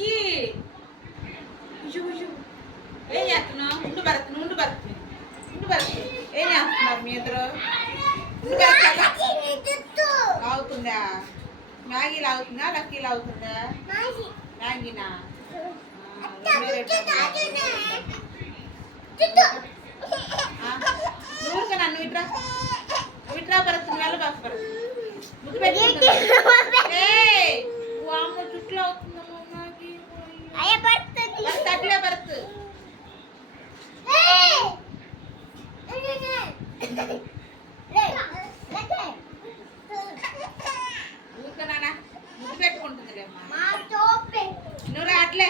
Lucky ఏం చేస్తున్నావు? ఉండు భరత్ ఏం చేస్తున్నారు మీ ఇద్దరు? లాగుతుందా? మ్యాగీ లాగుతుందా? లక్కీ లాగుతుందా? మ్యాగీనా? నువ్వు నన్ను విట్రా భరత్, నువ్వు వెళ్ళ బాగా భరత్. ముద్దు పెట్టుకుంటున్నా. అమ్మ జుట్లు అవుతుందమ్మా మ్యాగీ. అట్లే భరత్. ముద్దు పెట్టుకుంటుంది నువ్వు రా అట్లే.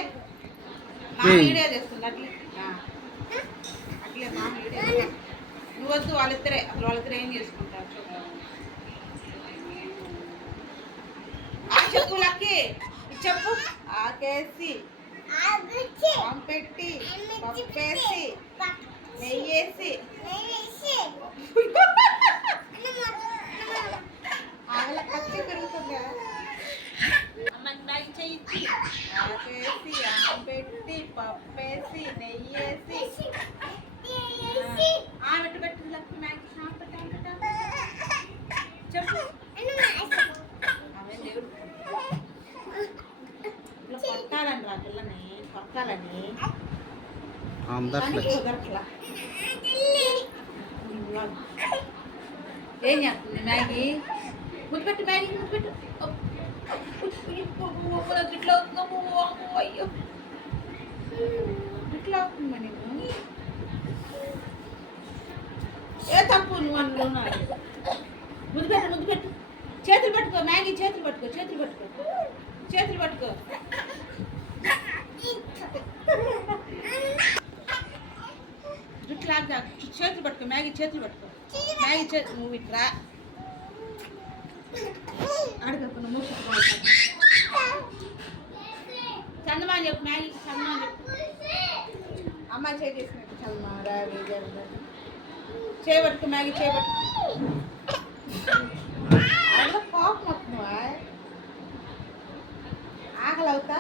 మా వీడియో చేస్తుంది అట్లే మా వీడియో. నువ్వు వద్దు, వాళ్ళిద్దరే ఏం చేసుకుంటారు చూద్దాం. చెప్పు లక్కీ, చెప్పు. ఆకేసి పెట్టి పప్పేసి నెయ్యేసి అలా కచ్చి పెరుగుతుందా? ఆకేసి పెట్టి పప్పేసి నెయ్యేసి ఆమెట్టు పెట్టింది లక్ష్మి మ్యాగీ. చెప్పు. కొట్టాలని రా పిల్లని, కొట్టాలని కుదరట్లా. ఏం చేస్తుంది మ్యాగీ? ముద్దు పెట్టు మ్యాగీ, ముద్దు పెట్టు. ఇట్లా అవుతుందమ్మో, అయ్యో ఇట్లా అవుతుందా నీకు? ఏ తప్పు నువ్వు అనుకున్నా. ముద్దు పెట్టు. చేతులు పట్టుకో మ్యాగీ, చేతులు పట్టుకో. జుట్టు లాగా చేతులు పట్టుకో మ్యాగీ, చేతులు పట్టుకో. మ్యాగీ నువ్వు ఇట్లా అడగకు. నువ్వు చందమా చెప్పు మ్యాగీ, చందమా చెప్పు. అమ్మ చేసినట్టు చందమా చేయబట్టుకో మ్యాగీ, చేయబట్టు. అలా కోపం వస్తున్నావా? ఆకలి అవుతా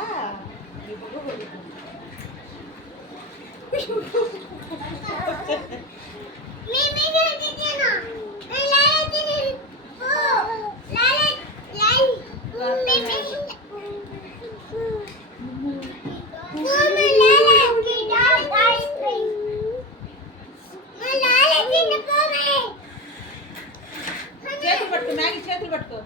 చేతులు పట్టుకో మ్యాగీ, చేతులు పట్టుకో.